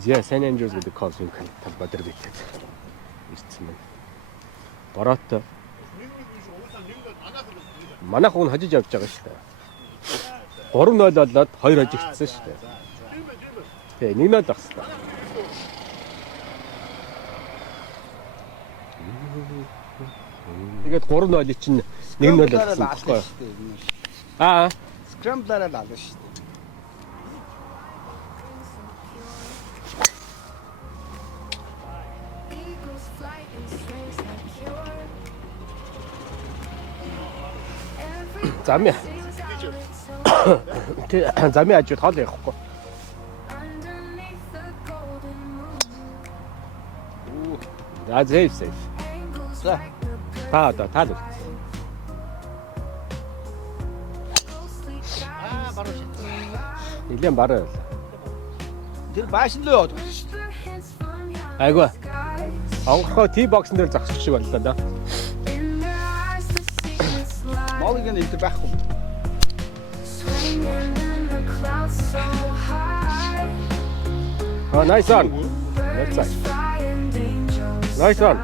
Зя San Andreas гэдэг конференц талбайд битэд. Ирсэн байна. Бороотой. Манайх уг хожиж явж байгаа шүү дээ. 3-0 болоод 2 хожигдсан шүү дээ. Тэгээ 1-0 багсна. Тэгээд 3-0 чинь 1-0 болсон байхгүй юу? Аа, Scrambler-аар ална шүү дээ. замя. Тэ замя ажид хоол явахгүй. За зэвсэй. За. Таа. Баруун шин. Нилээн бараа. Тэр бааш нь л яваад байна шүү дээ. Айгуу. Онгорхоо T-box дээр зогсох шиг боллоо да. Моолыг нь илтэр байхгүй. Oh, nice on. Left side. Nice on.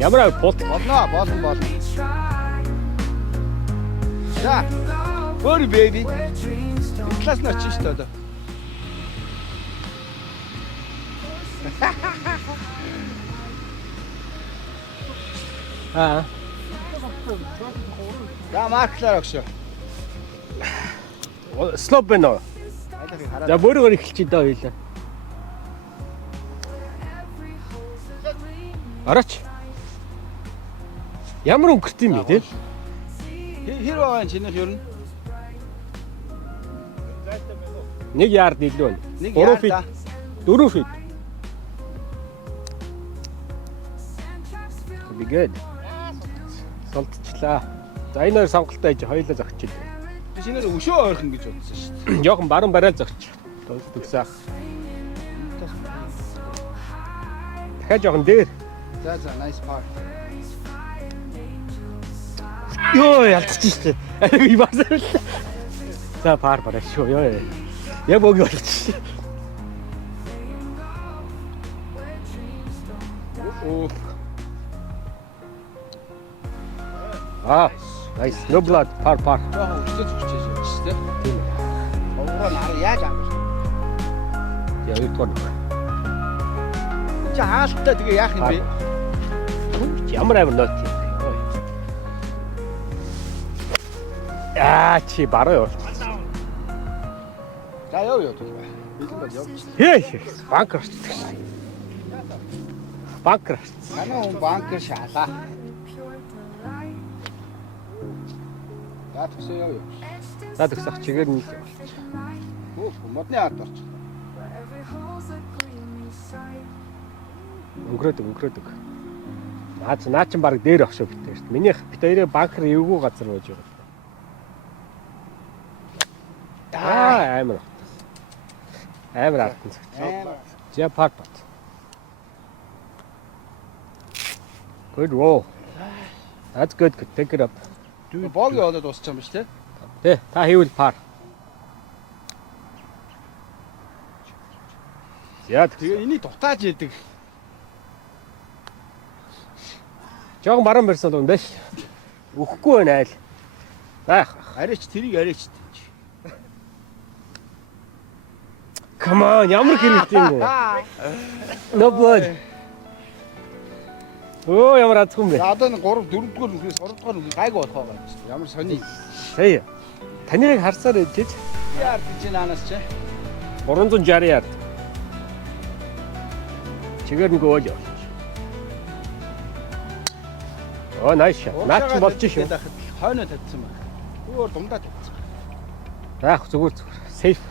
Ямар бот. Болно. За. Hurry baby. Класс нь очиж шүү дээ. Аа. За марклаар өгшөө. Слоп байна уу? За өөрөөр эхэлчих даа хоёлаа. Араач. Ямар өнгөрт юм бэ те? Хэр байгаа чинийх ер нь? 1 ярд илүү байна. 3 фит. 4 фит. Би good. Солтчлаа. За энэ хоёр сонголтоо хийж хоёлаа зогсчих. Би шинээр өшөө ойрхон гэж бодсон шүү дээ. Жохон баруун барайл зогсчих. Төгсөөх. Дахиад жохон дээр. За nice part. Йоо ялцчих шүү дээ. Ивасаа. За пар бараа шүү. Йоо. Яг бог болчих. Оо. Аа, nice. No blood. Par. Жохон өсөж өгчээж байна шүү дээ. Тийм. Овроо нараа яаж амарч. Яа юутгоо. Чи хаалттай тэгээ яах юм бэ? Ямар амар нот юм. Чи бараа юу? За яв. Бэлэн бол явж. Банкер. Манай хүн банкер шаалаа. За төсөө яв. За төгсөх чигээр нь модны ард орч. өнгөрөөдөг. Наа чин баг дээр ах шүү битээ шүү. Миний бит хоёрыг банкер эвгүй газар байж байгаа. Амар артсан. За пат. Good roll. That's good. Take it up. Бог яваад дуусчих юм биш те? Тэ, та хийвэл пар. За тэгээ энийг дутааж яадаг. Жохон баруун барьсан л юм байна ш. Өхгүй байна айл. Заах. Арайч тэрийг. Come on, ямар хэрэгтэй юм бэ? No blood. Оо ямар азгүй юм бэ? За одоо 3 4-р нүхээс 3-р нүх гайг болох байгаа юм чинь. Ямар сони. Хей. Таныг харсаар ээжэж. Яар гэж наанаас чи. 360 ярд. Чигээр нэг өөл яв. Оо nice shot. Наач болж шүү. Хойноо татсан байна. Өөр дундаа татсан. Заах зүгээр. Safe.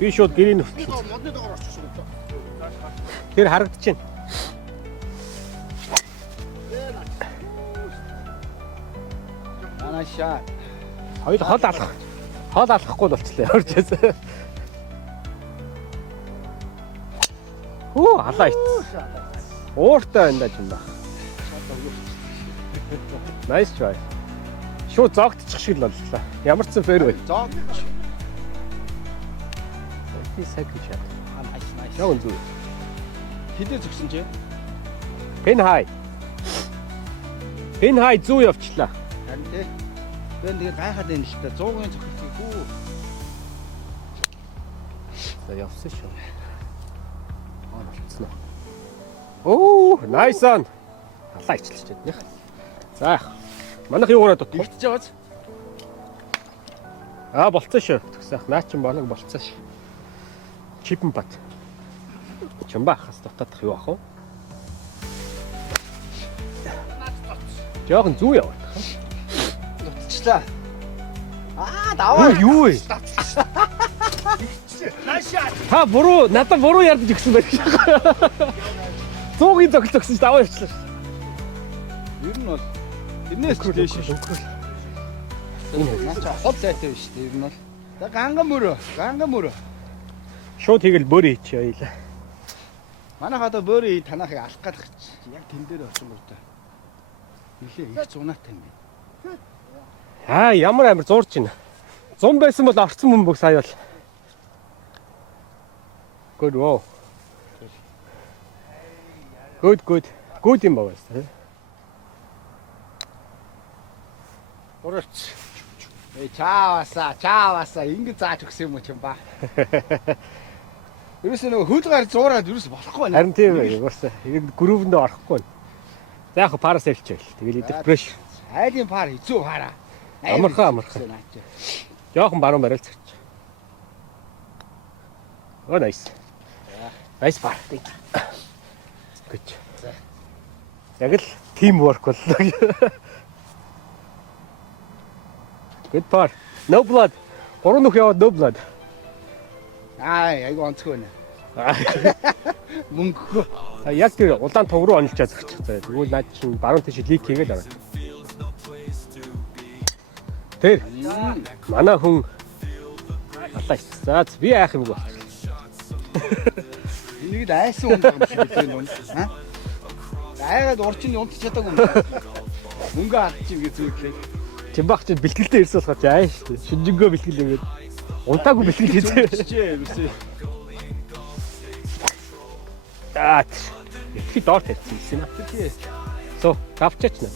Би шууд гэрийн нүртэл. Модны доогоор орчихсон юм. Тэр харагдчихэв. Анашаа. Хоёул хол алахгүй болчихлоо. Орчээс. Халаа ицсэн. Ууртай байна даа юм ба. Nice try. Шууд зогтчих шиг л боллоо. Ямар ч фэр вэ? Зогч. 30 second shot. Nice. Яг үнэн. Хідээ зүгсэн чи? Pin high. Pin high зүү явчлаа. Харин тий. Ben тэгээд гайхаад байна л та 100-ын зөвхөлтгийг хүү. За явсан шүү. Болцсон. Оо, nice on. Алаа ичлээ ч гэдэг. За. Манайх юу гараад дутчих. Тэгтэж байгааз. Болцсон шүү. Тэгсээх наа чин болог болцсон шүү. Чипэн бат. Чамбаа хас дутаадах юу ах вэ? Жохон зүү яваад. Дутчихлаа. Даваа. Юу вэ? Nice shot. Та надад буруу ярьж өгсөн байх шиг. 100-ийн зогссон ч даваа явчлаа шүү. Ер нь бол тэрнээс ч дээш шүү. Наач хол зайтай биш үү ер нь бол. За ганган мөрөө. Шууд тэгэл бөөрэ хийчихээ ойлаа. Манайх одоо бөөрийн танахыг алах гэдэг чи яг тэн дээр очих юм уу та. Нилээ их зунаатай юм байна. Ямар амар зурж байна. 100 байсан бол орцсон хүн бүх сая бол. Good wow. Good юм байна. Орч. Чааваса ингэ зааж өгсөн юм уу ч юм ба. Ерөөс нөгөө хөлгаар зуураад ерөөс болохгүй байна. Харин тийм ээ. Уусаа группэнд орохгүй байна. За яг парас хэлчихээ. Тэгэл идэх фреш. Айлын пар хэцүү хараа. Амархан. Жохон баруун барайл цагч. Nice. Nice пар. Good. Яг л team work боллоо. Good par. No blood. 3 нүх яваад no blood. Айгу онцгой нэ. Мөнгө. Яг тэр улаан туг руу онилчаад зогчих. Тэгвэл наад чинь баруун тийш лик хийгээд аваа. Тэр манай хүн алаа ич. За би айх юм бол. Энийг л айсан хүн юм шиг байна уу? Айгаад урчин унтч чадаагүй юм. Мөнгө алдчих гэж зүглээ. Чимбах чинь бэлтгэлтэй ирсэн болохоо яа шүү дээ. Шинжэнгөө бэлтгэл ингээд унтаагүй бэлтгэл хийсэн. Итгэж доор тавьчихсан юм. So, тавчаач нэ.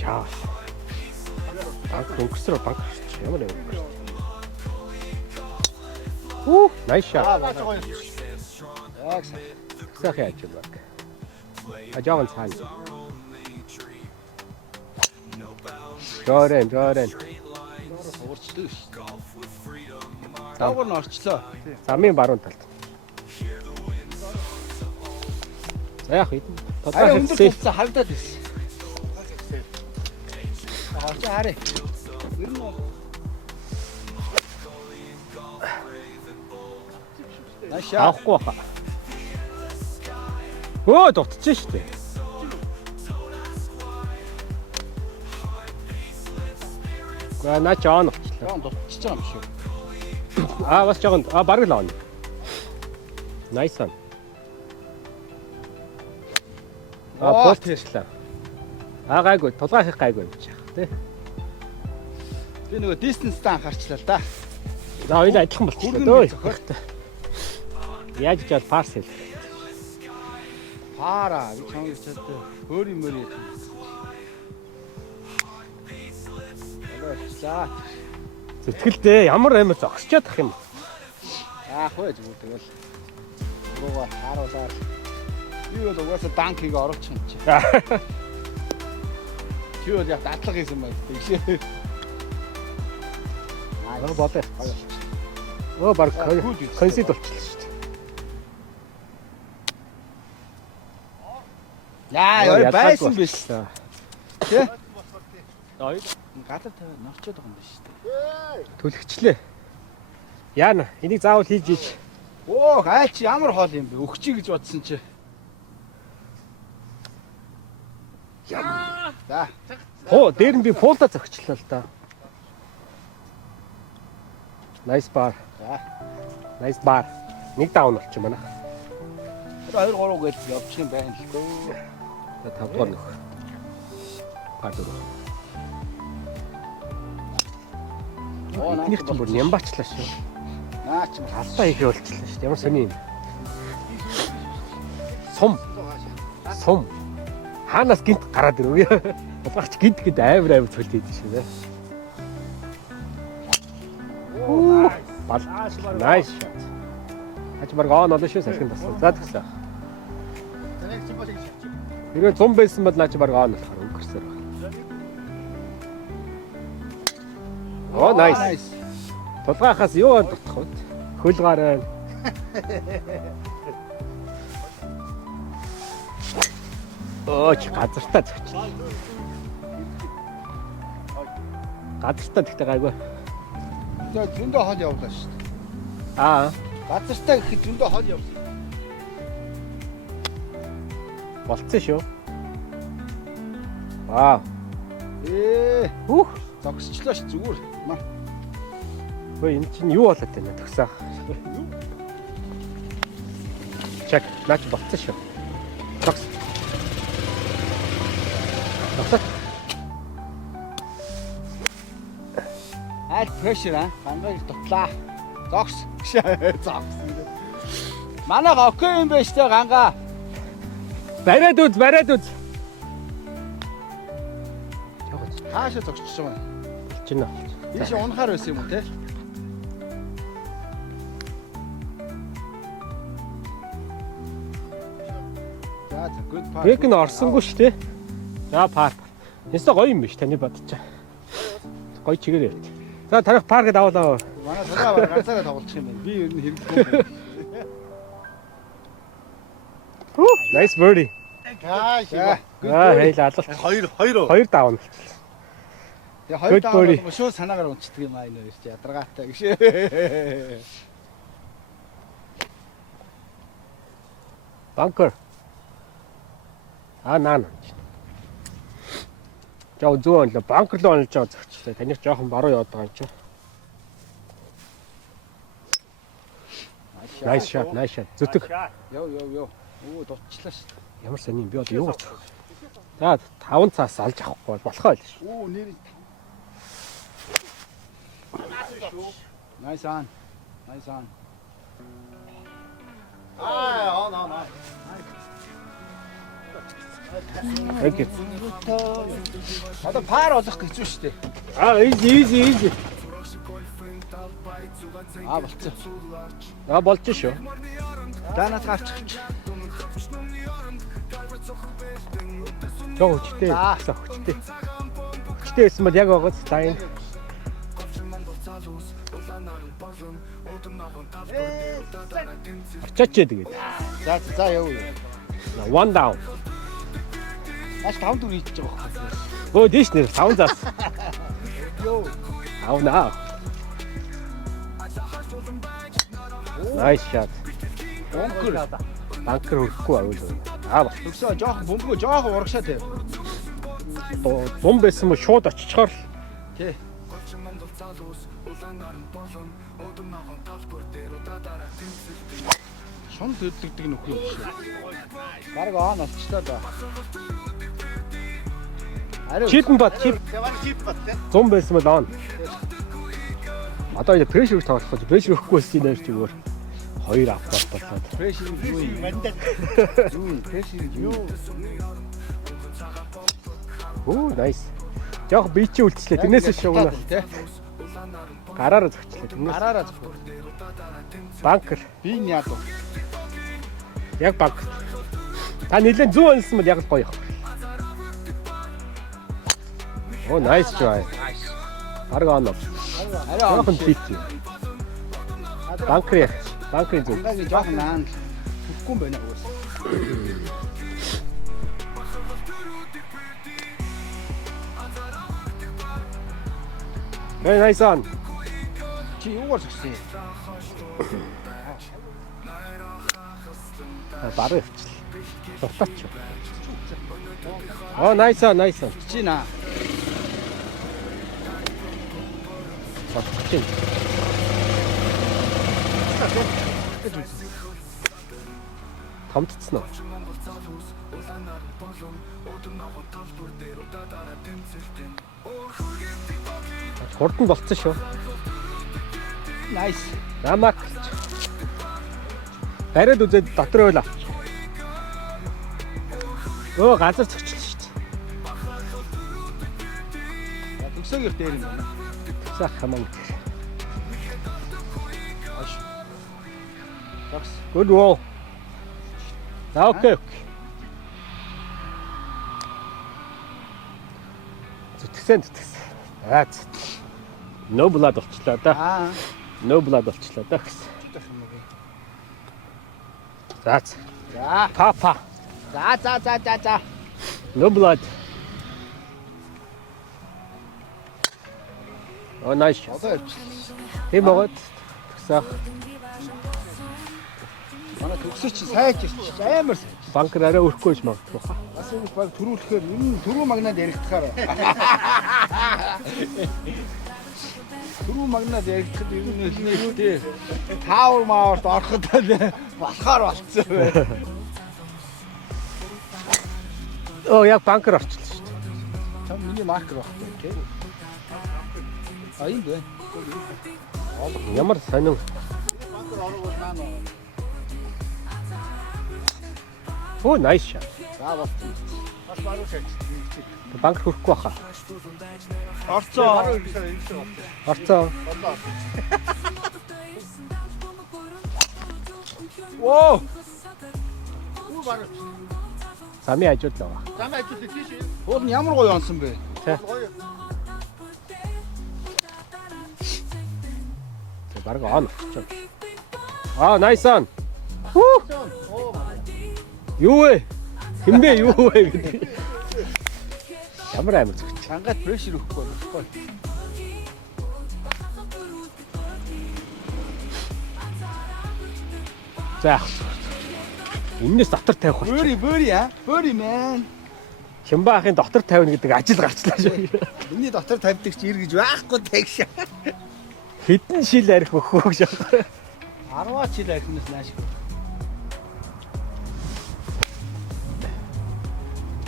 Чаа. Өнгөсрөө банк ямар юм. Nice shot. Яг сайхан яаж юм бэ? Ажаан цаана. Жорен. уурчдаг ш. Даавар нь орчлоо. Замын баруун талд. За яг хэд Арай өндөр тулцаа хавдаад байсан. Чи харъя. Ер нь авахгүй баха. Дутчих шүү дээ. Наа чаан очлоо. Яан дутчих юм шүү. Бас чаан. Бараг л аана. Nice one. Постчлаа. Гайгүй, тулгай хийх гайгүй юм чаах тий. Би нөгөө distance-таа анхаарчлаа л да. За хоёул адилхан болчихлоо дөө. Яаж ч бол парс хэл. Пара би чамд чад хөөрийн мөрий. За. Сэтгэлдээ ямар амар зогсчод ах юм. Яах вэ зүгээр тэгэл. Гоо харуулаад. Би бол угаасаа данкийг оруулчих юм чи. Чи бол яг дадлага хийсэн байх тийшээ. Болоо. Баг консид болчихлоо шүү дээ. Яа, байсан биш. Тэ? Гадар тавиад норчод байгаа юм биш үү? Түлхчлээ. Яана, энийг заавал хийж ич. Ай чи ямар хоол юм бэ? Өгчий гэж бодсон чи. За. Дээр нь би пуулта зогчлоо л да. Nice bar. За. Nice bar. Нэг даун болчих манай. 2 3 гэж явчих юм байна л дөө. 5 дугаар нөх. Пар дөрөв. Эднийх ч бүр нямбаачлаа шүү. Наа чи Алдаа их болчихлоо шүү. Ямар сони юм. Сум. Хаанаас гинт гараад ирвэ. Улгаач гинт амар цөлд хийдэж шүү нэ. Nice shot. Аж баг он олно шүү салхин тассан. За тэгсэн. Хэрвээ 100 байсан бол наач баг он болохоор өнгөрсөөр байна. Оо nice. Тулгаахаас юу дутах вэ? Хөл гараа. Ооч газартаа зөгчлээ. Газартаа тэгтээ гайгүй. За зөндөө хол явлаа шүү дээ. Аа. Газартаа гэхэд зөндөө хол явсан. Болцсон шүү. Вау. Хүүх. Зогсчлоо ш зүгээр. Ой энэ чинь юу болоод байна төгсөөх. Чек, наач болцсон шүү. Зогс. Зогсоо. Аль прешэр аа. Гангаар дутлаа. Зогс. Зогс. Манай окей юм байна штэ гангаа. Бариад үз. Хаашаа зогсчих юм. Чинь. Ийш унахаар байсан юм уу те? За good part. Брэк нь орсонгүй шүү дээ. За парк. Ястаа гоё юм биш таны бодчих. Гоё чигээр явт. За тарих паркд аваалаа. Манай цагаа ганцаараа тоглох юм байна. Би ер нь хэрэглэхгүй. Nice birdie. Хаашаа. Хейл алалт. Хоёр давна. Тэгээ хоёр даваа шууд санаагаар унцдаг юм аа энэ хоёр чи ядаргаатай гэж. Bunker. Наан. Жоо зүүн л банкер л онлж байгаа зөгчлээ. Таних жоохон баруун яваад байгаа юм чи. Nice shot. Зүтг. Йоо. Оо дутчлаа ш. Ямар сони юм би одоо юу гэж. За 5 цаас алж авахгүй болохоо л ш. Оо нэр. Nice on. Аа. Окей. Одоо пар олох гэж хэцүү шүү дээ. Easy. Болцсон. Болж шүү. Данаас авчих. Жоо хүчтэй. Хүчтэй байсан бол яг байгаа стайн. Очооч тэгээд. За яв. One down. Аш 5 4 хийж байгаа байхгүй. Өө дээш нэр 5 заас. Йоо. Авна. Nice shot. Банкер хөрөхгүй авъя. Өсөө жоохон бөмбөгөө жоохон урагшаа тавь. Дум байсан мө шууд очичоор л. Тий. Шун төдөлдөг нөхөр юм шиг. Бараг он олчлоо да. Чипэн бат. Зум байсан мө он. Одоо яа прешэр тоглох гэж прешэр өгөхгүй байсан юм шиг өөр. Хоёр авах болоод. Прешэр юу юм? Прешэр юу? Оо, nice. Жохо би чи үлдчихлээ. Тэрнээс шугна. Гараараа зөгчлээ. Гараараа зөгөө. Банкер. Би яад вэ? Яг банк. Та нэлээд зүүн онлсон бол яг л гоё. Оо, nice try. Бараг оноо. Жоохон бит. Банкер. Банкер зүг. Ингээм жоохон наан хүхгүй юм байна уус. Nice on. Чи юугаар зогссон? Бараа явчихлаа. Дуртаач. Оо, nice on. Чи наа. Батчин. Хамтцсан уу? Хурдан болцсон шүү. Nice. Намаг. Бариад үзээд дотор байла. Өө газар цогчлоо шүү дээ. Төгсөөгөр дээр юм байна. Сах хамаг. Токс. Good roll. Okay. Зүтгсэн. That's no blood болчлоо да. No blood болчлоо да гэсэн. That's. За. Papa. За. No blood. Oh nice. Одоо Тийм байгаад тгсаах. манай төгсөж чи сайж ирчих амар сайн. Банкер арай өрөхгүй ч магадгүй хаа. Бас энэ баг төрүүлэхээр энэ түрүү магнад яригдахаар. Түрүү магнад яригдахад ер нь хэлнэхтэй. Тауэр мааварт ороход болохоор болцсон бай. Оо яг банкер орчихлоо шүү дээ. Чам миний маркер багтай тий. А юм бэ? Ямар сонин. Банкер орох байна. Оо nice shot. За болцсон. Бас баруун шаач. Банкер хөрөхгүй баха. Орцоо. Орцоо. Оо. Сами ажиуллаа. Замаа ажил тийш. Уул нь ямар гоё онсон бэ? Тэ. Бараг он. Аа nice on. Юу вэ? Хинбэ юу вэ гэдэг. Ямар амар зүгт. Чангаад прешэр өгөхгүй болохгүй. За. Энэс дотор тавих бол. Бөөри man. Хямбаахын дотор тавина гэдэг ажил гарчлаа шүү. Миний дотор тавьдаг чи эргэж байхгүй тэгш. Хэдэн шил арих өгөх гэж байна. 10 жил архинаас нааш.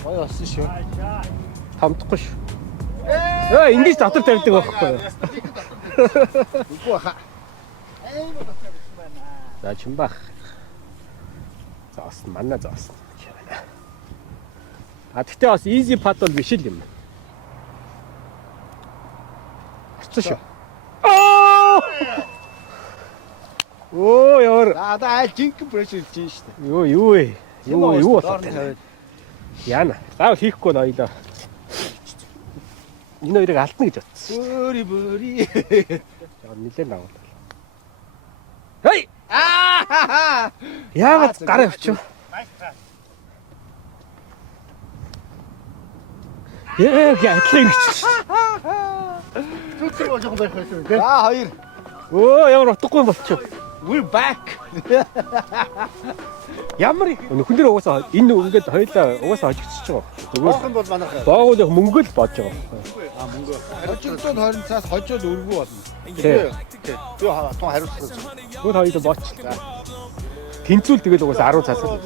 Ой олсон шүү. Тамдахгүй шүү. Ингэж дотор тавьдаг байхгүй юу? Үгүй баха. За Чимбах. Зоосон манай зоосон. А тэгтээ бас easy putt бол биш л юм. Орцсон шүү. Оо яар. За айл жинхэнэ прешэр хийж шүү дээ. Юу вэ? Юу болоо. Яна. Заавал хийхгүй ноёлоо. Энэ хоёрыг алдна гэж бодсон. Бөөри. Яг нилээн дагуул. Хей! Яагаад гараа авчих вэ? Яг яатлаа гэж. Зүгтэр болж байгаа байх байсан тийм. За хоёр. Оо ямар утгагүй болчих. We're back. Ямар хүн дээр угаасаа энэ ингээд хоёлаа угаасаа хожигдчихж байгаа. Боохон бол манайх. Боогуул яг мөнгө л боож байгаа. Мөнгө. Хожигдоод 20 цаас хожоод өргөө болно. Тий. Юу тун хариуцлаа. Гол хоёлоо боочлаа. Тэнцүүл тэгэл угаасаа 10 цаас л.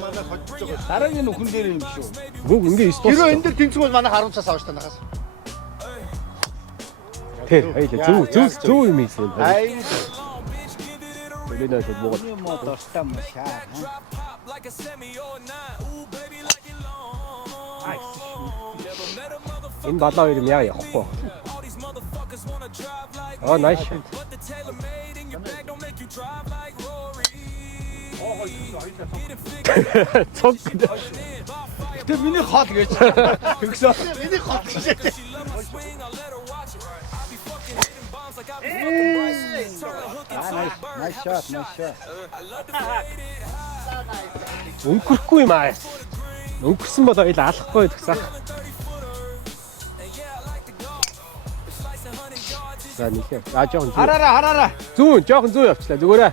Дараагийн нүхэн дээр юм шүү. Бүгд ингээд стос. Гэрөө энэ дээр тэнцвэл манайх 10 цаас авах танахаас. Тий, хоёлаа зөв юм ийсэн. Ай. Төлөнөөс богод. Миний мотортаа машаа. Энэ балаа хоёр юм яа явахгүй. Аа nice. Цог. Гэтэ миний хол гэж. Тэгсэн. Миний хол гэж. Nice shot. Өнгөрөхгүй юм аа. Өнгөрсөн бол хоёул алахгүй гэсэн. За нэлээ. Жоохон зүү. Хараараа. Жоохон зүү явчлаа зүгээрээ.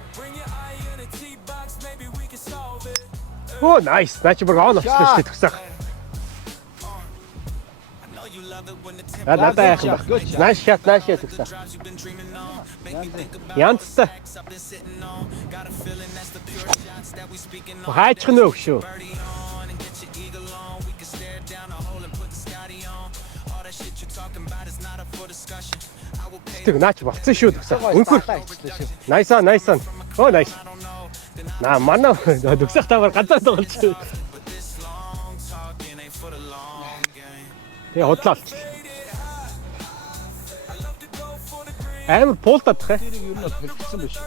Оо nice. Наач бүр он очлоо шүү дээ гэсэн. Надаа яах юм бэ? Nice shot гэсэн. Янцтай. Хаачих нөө шүү. Тэг наач болцсон шүү дөхсөө. Үнхэр. Аачлаа шүү. Найсаа, найсаа. Оо найс. Наа манай дөхсөх тавар ганцаар тоглож. Тэгээ худлаа олчлаа. Амар пуултаад тах. Тэрийг юу нэг хэлсэн биш.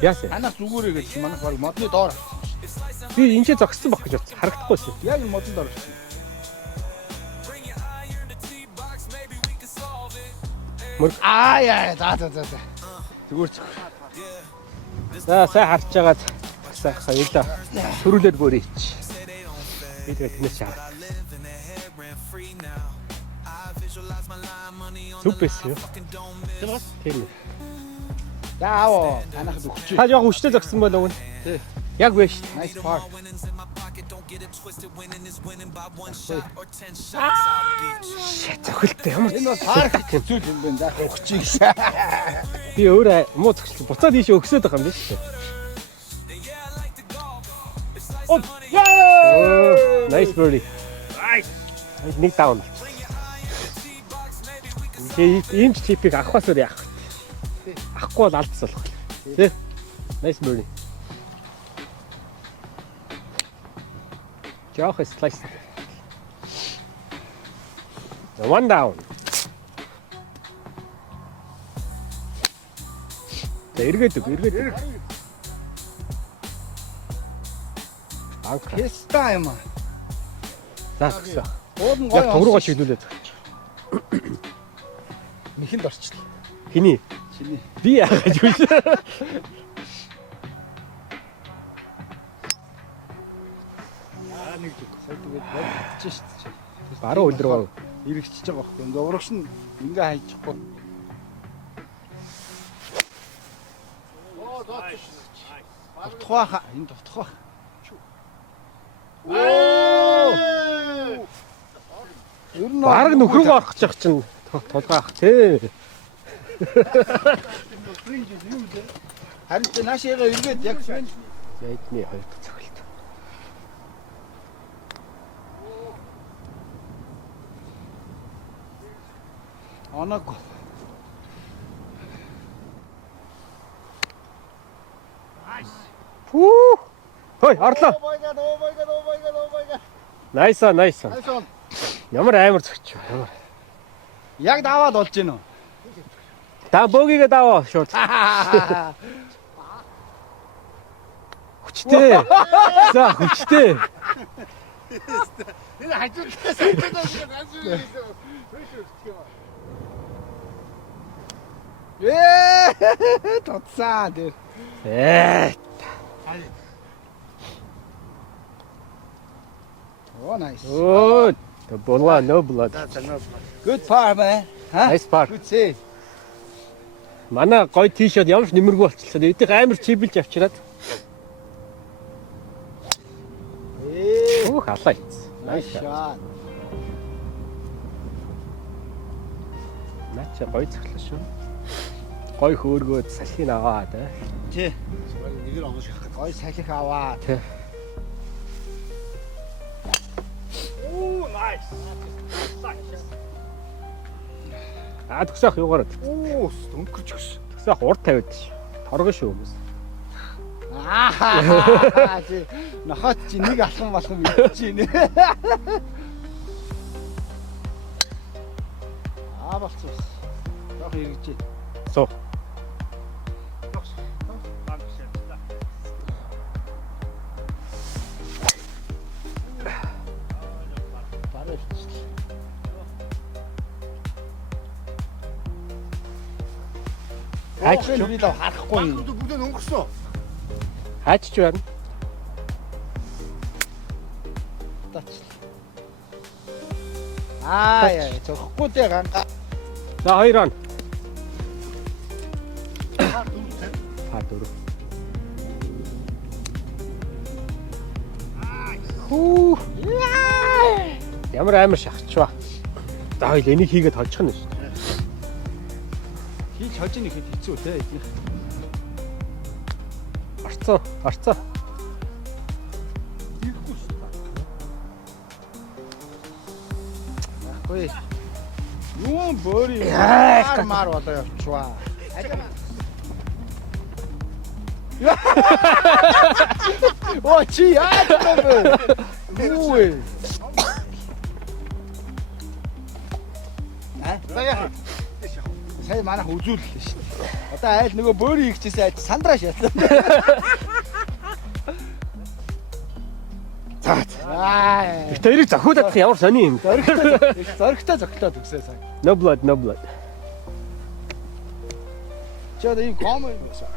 Яасан. Танаас зүгээрээ гэж манайх баг модны доор. Би энэ ч зогссон баг гэж бодсон. Харагдахгүйсэн. Яг энэ модон доор гэсэн. Яа, за. Зүгээр. За сайн харж байгаад сайхан явлаа. Төрүүлээд бөрийч. Би тэгээ тэнэс чаа. Зүпэс юу? Тийм. Яаваа, танах дөхч. Та яг хүчтэй зогсон болов уу? Тий. Яг биш. Nice part. Зөвхөлтэй ямар Энэ бол парк зүйл юм байна. За өгчих гэж. би өөрөө муу зогслоо. Буцаад ийшээ өгсөд байгаа юм биш үү? Оо, яа! Nice birdie. Нэг даун. Ийм ч чипийг авахсаар яах вэ? Авахгүй бол алдсан болох. Тэ? Nice birdie. Жоох слайс. One down. Эргээд. Анка. Хэста юм аа. За тэгсэн. Уудын Яг гоё туруугаа шигнүүлээд. мэхэнд орчлоо. Хиний? Чиний. Би яагаад юу вэ? Нэг зүг. Сая тэгээд бодчих шүү дээ. Баруун өдрөө Иргэжж байгаа байхгүй. Зоврогч нь ингээ хайчихгүй. Тухайха энэ тухайх. бараг нөхрөөгөө орох гэж чинь толгаах тий. Харин ч наашаага эргээд яг Яйдны хоёр дахь цогт. оног. Хүү. Хой, орлоо. Oh my god. Найсаа. Айсан. Ямар амар зөгч. Ямар. Яг даваад болж гин үү? Та богигээ даваа шууд. Хүчтэй. За, хүчтэй. Энэ хажуудлаас хажуудлаас ганц юм. Тоцаа дээр. Oh, nice. Оо, the bola no blood. Good par man. Nice par. Good save. Манай гоё тийшээд ямарч нэмэргүй болчихлоо. Эдийг амар чиблж авчираад. Оо, халаа. Nice shot. Нача гоё цоглоо шүү. Гоё хөөргөөд салхийг аваад. Тий. Нэгэр онгош хах. Гоё салхих аваа. Тий. Оо, nice. Тгсаах юугаар. Оо, өнгөрч гис. Тгсаах урд тавиад ш. Торгон шүү хүмүүс. Чи нахад чи нэг алхам балхам идэж байна. Болцсон. Яг эргэж. Суу. Хаач би л харахгүй юм. Бүгд өнгөрсөн. Хаач ч байна. Яа, зөхгүй дээ ганга. За 2 он. Хаа дүртэй. Хаа дөрөв. Хүү. Ямар амар шахчихва. За хоёул энийг хийгээд хожих нь шүү. Хийж хожиж нэхэд хэцүү те эднийх. Орцоо. Ахгүй. Юу бөөрийн Яах гэж. маар болоо явчихваа. Оо чи яаж вэ? Юу вэ? Заяа. Сая манайх үзүүллээ шүү дээ. Одоо айл нөгөө бөөрийн ихчээсээ айл сандраа шатсан. Аа. Гэтэ эрийг зохиулах ямар сони юм. Зоригтой зогтлоод өгсөө сая. No blood, no blood. Чи одоо ийм комо юм байна.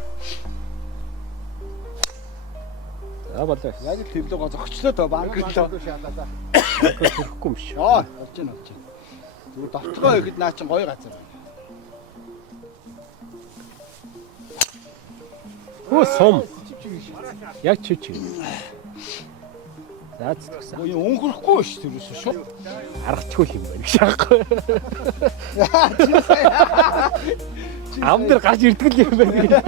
Болоо. Яг л тэрлэгөө зогчлоо доо банк л доо. Хэрэггүй юм шиг. Яа, олж гин. Зүгээр довтлогоо ихэд наа чин гоё газар байна. Оо сум. Яг чив. За зүгсэн. Өө юм өнхөрөхгүй ш тэрээс шүү. Аргачгүй юм байна гэж аахгүй. Ам дээр гарч ирдэг л юм байна.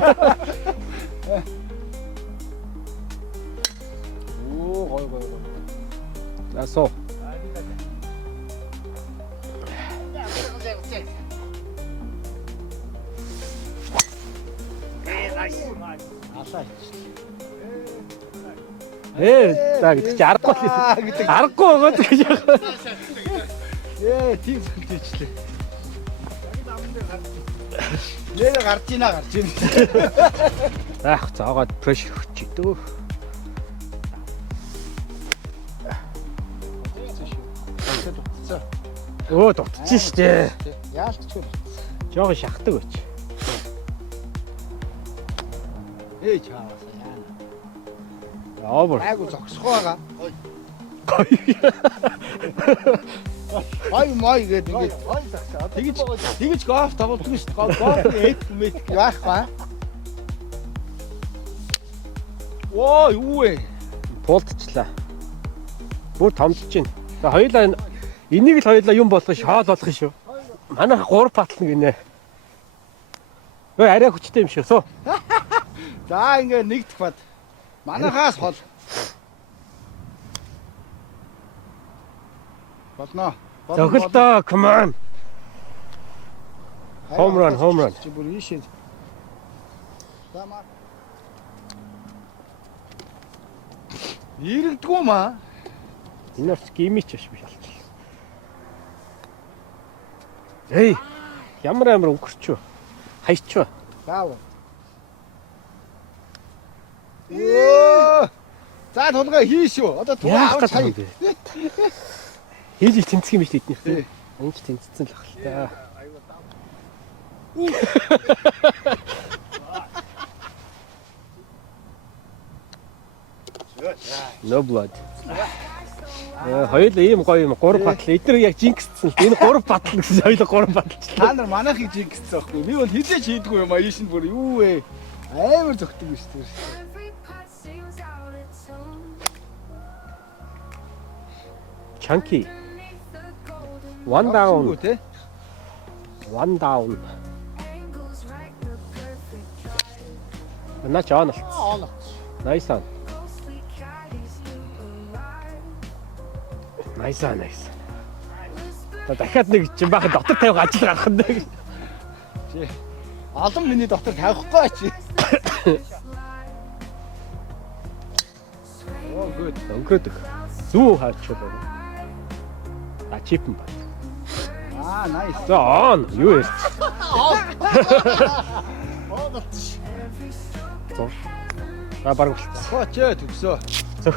Оо гоё. Насоо. Алаа. За гэдэг чи аргагүй л гэдэг. аргагүй байгаа гэж яах. Тийм зөвлөжлээ. Нэр гарч ийна. Заах цаагаад прешэр өгч дөө. Өө дутчих штэ. Яалтчгүй. Жог шахдаг өч. Чааваа яана. Овер. Айгу зогсохгүй байгаа. Гоё. Ой мой гэдэг ингэж тэгж гоф тоглодог шүү дээ. Гоф эд мэд яахгүй. Оо юу вэ? Туулдчихлаа. Бүр томдож байна. За хоёулаа энийг л хоёулаа юм болгох шоол болох юм шүү. Манайх 3 батлна гинэ. Өө арай хүчтэй юм шиг суу. За ингээ нэгдэх бат. Манайхаас хол. Болно. Зохилтоо, come on. Home run. Чи бүр ийшээ. Тамаа. Ирэгдгүү маа. Энэ бас гимич биш алч. Эй, ямар өнгөрчөө. Хайчваа. Баав. Оо! За тулгаа хийшүү. Одоо Яах тугаа гэж юм бэ? Хийж тэнцэх юм биш тэднийх. Энд тэнцсэн л ах л та. No blood. Хоёул ийм гоё юм 3 батал. Эдгээр яг жинкссэн л. Энэ 3 батал гэсэн хоёул 3 баталчлаа. Та нар манайхыг жигсэн байхгүй. Би бол хизээч хийдгүй юм а ийш нь бүр юу вэ? Амар зөгтөг биш тэр. Chunky. One down. Тэ? One down. Наач он. Nice one. Nice. Та дахиад нэг чинь бахад дотор тавих ажил гарах нь. Чи олон миний дотор тавихгүй чи. Оо good. Өнгөрөдөг. Зүү хаачлаа. Чипэн бат. Nice. За он юу ярьж. Баг болчихсон. Коч төгсөө. Зөв.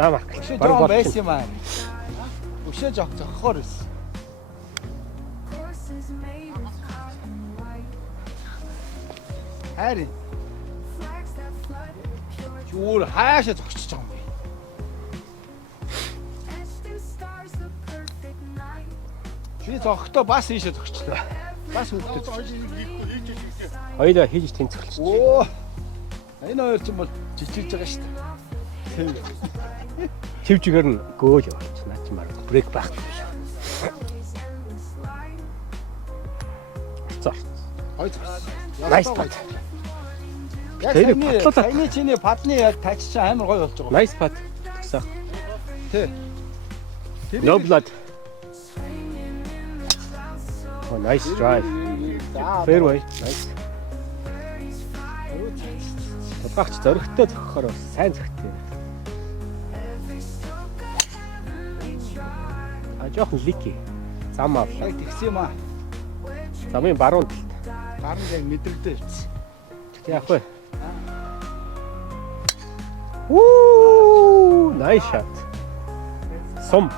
Таамаг. Өшөө жоон байсан юм аа. Өшөө зогхоор байсан. Хари. Чүр хаашаа зогсож байгаа юм бэ? Би зогтоо бас ийшээ зогчлоо. Бас хөвгдөж. Хоёулаа хийж тэнцвэрлчих. Оо. Энэ хоёр ч юм бол жижигж байгаа шүү дээ. Чивчгээр нь гөөл явуулчих. Наа чи мараа брейк байхгүй биш. За. Хой. Nice putt. Яг Тэр саяны батлуулаад. саяны чиний падны яг тач чинь амар гоё болж байгаа. Nice putt. Тэгсэн. Тий. No blood. Oh, nice drive. За. Fairway. Nice. Багч зөрөгтэй зөхөхөөр бас сайн зөхтэй. Жоохон лики. Зам ав. Яг тэгсэн юм аа. Замын баруун талд. Гар нь яг мэдрэгдээ явчихсан. Тэг яг вэ. Woo! Nice shot. Сум.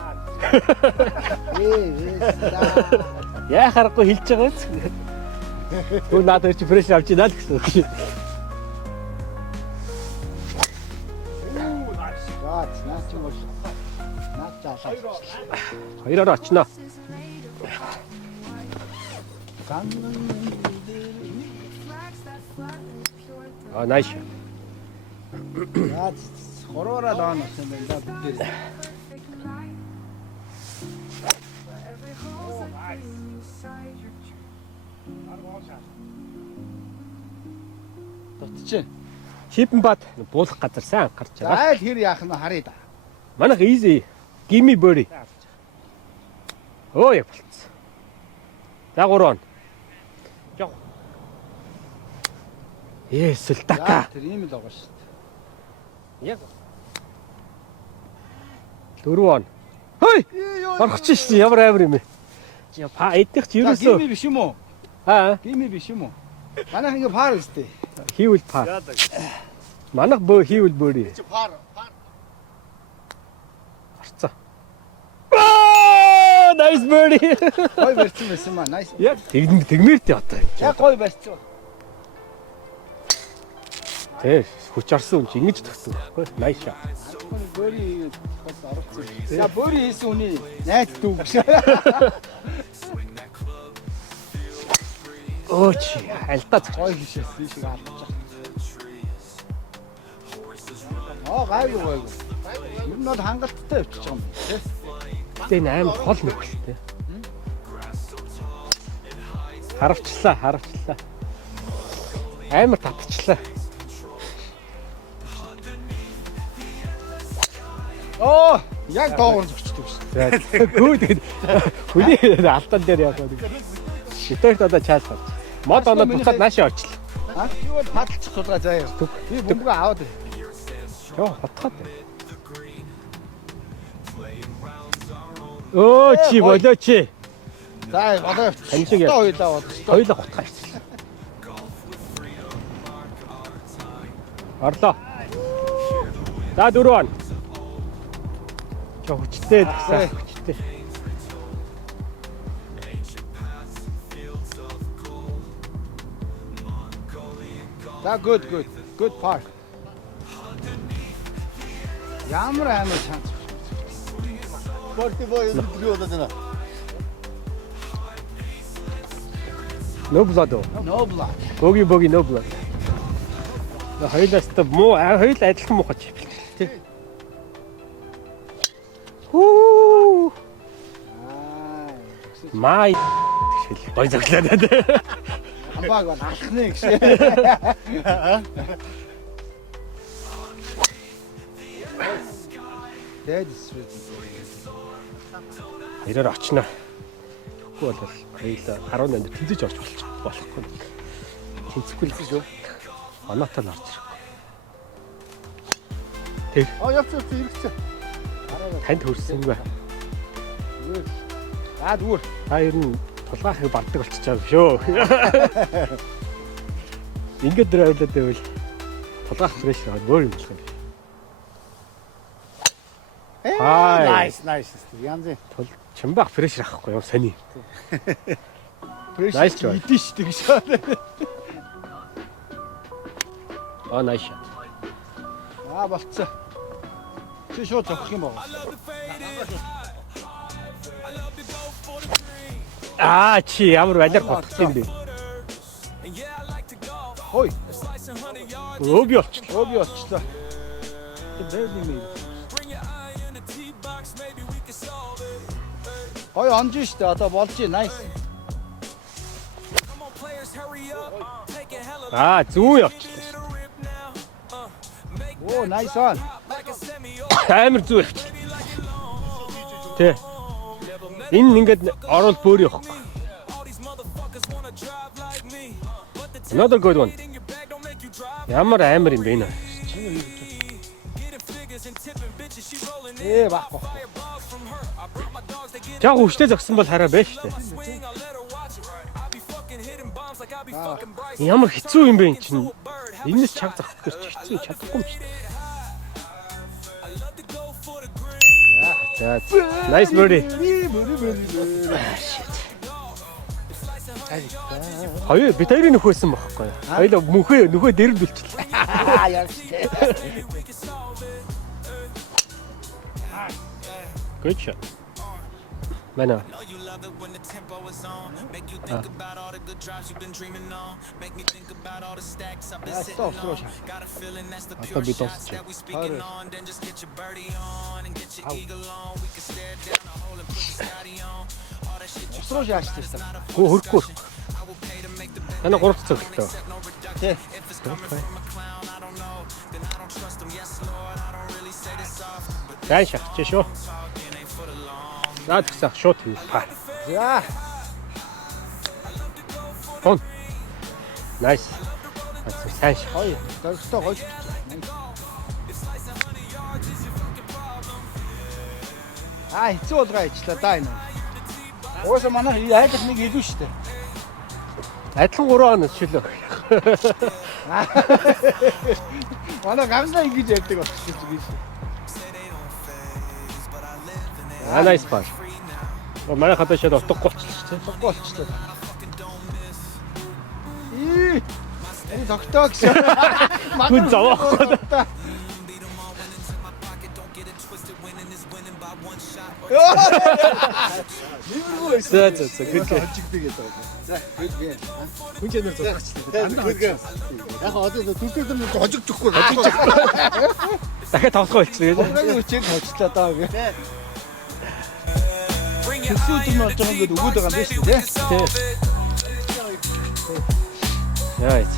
Яа харахгүй хэлж байгаа биз? Түр надад чи фреш авч ийна л гэсэн үг шиг. Наач юм бол. Наач заалаа. Хоёроор очно. А nice shot. Наач хороороо даан болсон юм да бид. Дотч. Шипэн бат буулах газар сайн анхаарч байгаа. Зайл хэр яах нь харъя да. Манайх easy. Give me birdie. Оо яг болцсон. За 3 он. Жоо. Есэл така. Тэр ийм л байгаа шүү дээ. Яг 4 он. Хөөе. Орхоч шээ ямар амар юм бэ? Я па эднийх ч ерөөсөө Гими биш юм уу? аа Гими биш юм уу? Манайх ингээ паар өстэй. хийвэл па. Манайх бөө хийвэл бөөрий. Чи пар. Орцоо. Аа, nice birdie. Гой барьсан байсан маа. Nice. Яг тэгмээртэй одоо. Яг гой барьсан. Тэ хүч орсон юм чи ингэж төгсөн байхгүй. Nice shot. Бөри бас орсон. За бөри хийсэн үний найз дүү гэж. Оо чи альтаа Гой хийшээсэн шиг алдчих. Гайгүй гайгүй. Ер нь бол хангалттай явчих юм. Тэ амар хол нөхөлтэй. Харавчлаа. Амар татчихлаа. Оо, яг доогор зогчдөг шүү. Гүү тэгэд хүний алтан дээр яваад. Шитэрт одоо чаалж гарч. Мод оноо буцаад наашаа очлоо. Аа, юу бол падалчих тулгаа заяа. Би бөмбөгөө аваад. Йоо, хотхоод. Оо чи болооч. За, одоо Таньчиг яа. хоёулаа бод. Хоёулаа хутгаа ирсэн. Орлоо. За 4 он. Чоо хүчтэй гэсэн. Хүчтэй. За, good park. Ямар амар шанс. Спорти бой юу болоод байна? No blood. No blood. Бөги no blood. Хоёулаас та муу хоёул адилхан муу хач тий. Хүү. Май гэл гой заглаад. Хамбааг бол алхнаа гэж. That is sweet. Ирээр очно. Тэгэхгүй бол хоёул 18-нд тэнцэж орж болохгүй. Тэнцэхгүй л шүү. Оноотой л орж ирэх. Явц хэрэгцээ. Танд хөрсөнгөө. За дүүр. Та ер нь тулгаахыг барддаг болчихж байгаа юм шүү. Ингээд драйвлаад байвал тулгаах фрэш өөр юм болох юм. Nice. Янз. Чимбах фрэш авахгүй юм сони. Фрэш Nice try. идэж штэ гэж шээ. Nice shot. Болцсон. Чи шууд зогсох юм байна. Чи ямар балер хотох юм бэ? Хой. Өөги болчихлоо. Өөби болчлоо. Тэг бэйли мэй. Гой онж штэ одоо болж nice. Зүүн явчихлаа. Оо nice on. Амар зүү явчихлаа. Тэ. Энэ ингээд орол бөөр явахгүй. Another good one. Ямар амар юм бэ энэ. Баахгүй. Яг өвчтэй зогсон бол хараа байж тээ. Ямар хэцүү юм бэ эн чинь. Энэс чаг зогсох гэж хэцүү чадахгүй юм шиг. За. Nice birdie. Хоёр бид хоёрын нөхөөсөн байхгүй юу? Хоёул нөхөө дэрэг дүлчлээ. Яг штэ. Good shot. Mana. Стоп, срочно. Одоо би дуусчих. Срочно яачтай шүү. Хөө хөрөхгүй. Танаа 3 цогцолтой. Тий. Дай шахчих шүү. Наад гисах шууд хий. За. Он. Nice. Сайн шах. Хоёр. Дөрөвтэй гол. Хэцүү болгоо ижлаа даа энэ. Ууса манай хайдах нэг илүү шүү дээ. Адилхан 3 хоног шүлөө. Манай гамсаа ингэж ярьдаг болчихсон гэж. Nice pass. Манай хатаа шууд утгагүй болчихлоо. Утгагүй болчихлоо. Энэ тогтоо гэсэн. Хүн зовохгүй. За good game. За, good game. Хүн чанар зогсчихлоо. Яг одоо түлхэлд нь хожигдчихгүй. Дахиад тоглох болчихлоо. Хамгийн хүчээр хоцлоо даа гэ. Төсөөд нь болж байгаа ингээд өгөөд байгаа юм байна шүү дээ. Right.